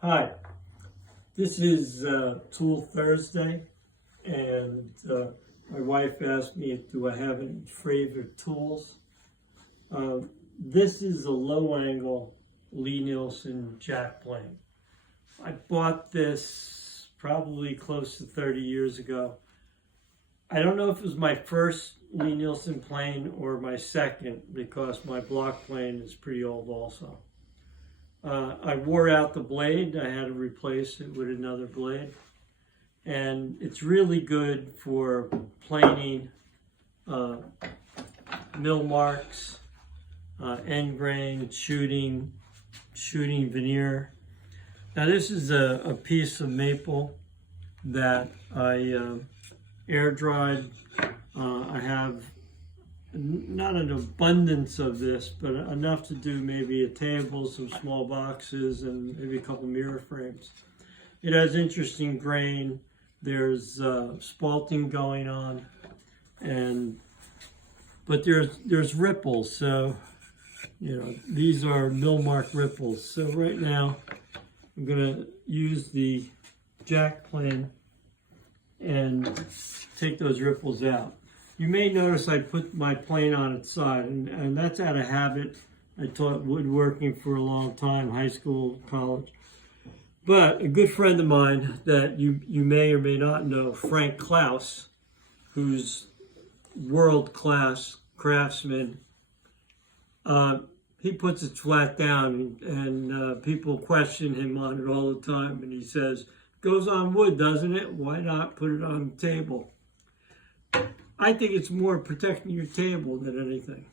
Hi, this is Tool Thursday, and my wife asked me, do I have any favorite tools? This is a low-angle LieNielsen jackplane. I bought this probably close to 30 years ago. I don't know if it was my first LieNielsen plane or my second, because my block plane is pretty old also. I wore out the blade. I had to replace it with another blade. And it's really good for planing, mill marks, end grain, shooting veneer. Now this is a piece of maple that I air dried. I have not an abundance of this, but enough to do maybe a table, some small boxes, and maybe a couple mirror frames. It has interesting grain. There's spalting going on, but there's ripples. So, these are mill mark ripples. So right now, I'm gonna use the jack plane and take those ripples out. You may notice I put my plane on its side, and that's out of habit. I taught woodworking for a long time, high school, college. But a good friend of mine that you may or may not know, Frank Klaus, who's world-class craftsman, he puts it flat down, and people question him on it all the time, and he says, goes on wood, doesn't it? Why not put it on the table? I think it's more protecting your table than anything.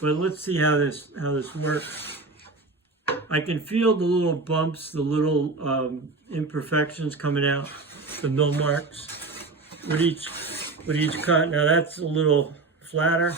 But let's see how this works. I can feel the little bumps, the little imperfections coming out, the mill marks with each cut. Now that's a little flatter.